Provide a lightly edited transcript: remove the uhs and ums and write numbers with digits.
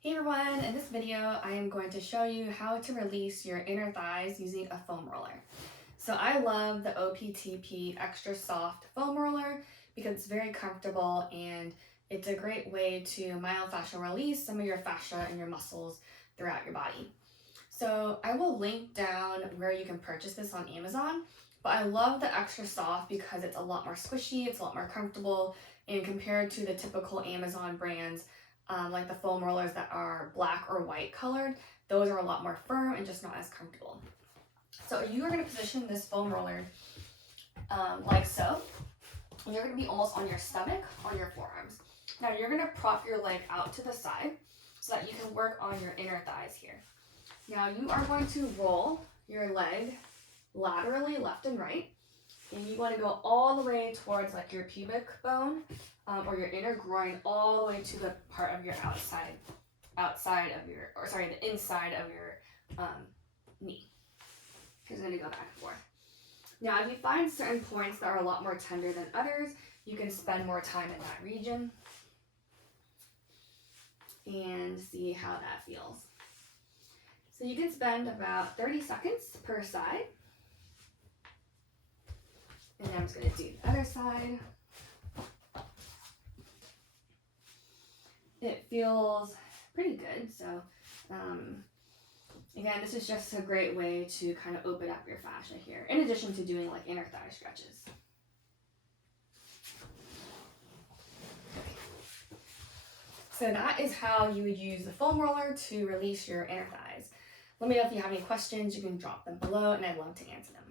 Hey everyone, in this video I am going to show you how to release your inner thighs using a foam roller. So I love the OPTP Extra Soft Foam Roller because it's very comfortable and it's a great way to myofascial release some of your fascia and your muscles throughout your body. So I will link down where you can purchase this on Amazon, but I love the Extra Soft because it's a lot more squishy, it's a lot more comfortable, and compared to the typical Amazon brands, like the foam rollers that are black or white colored, those are a lot more firm and just not as comfortable. So you are going to position this foam roller like so. And you're going to be almost on your stomach, on your forearms. Now you're going to prop your leg out to the side so that you can work on your inner thighs here. Now you are going to roll your leg laterally left and right. And you want to go all the way towards like your pubic bone or your inner groin, all the way to the part of your the inside of your knee. It's going to go back and forth. Now, if you find certain points that are a lot more tender than others, you can spend more time in that region and see how that feels. So you can spend about 30 seconds per side. And now I'm just going to do the other side. It feels pretty good. So again, this is just a great way to kind of open up your fascia here, in addition to doing like inner thigh stretches. So that is how you would use the foam roller to release your inner thighs. Let me know if you have any questions. You can drop them below and I'd love to answer them.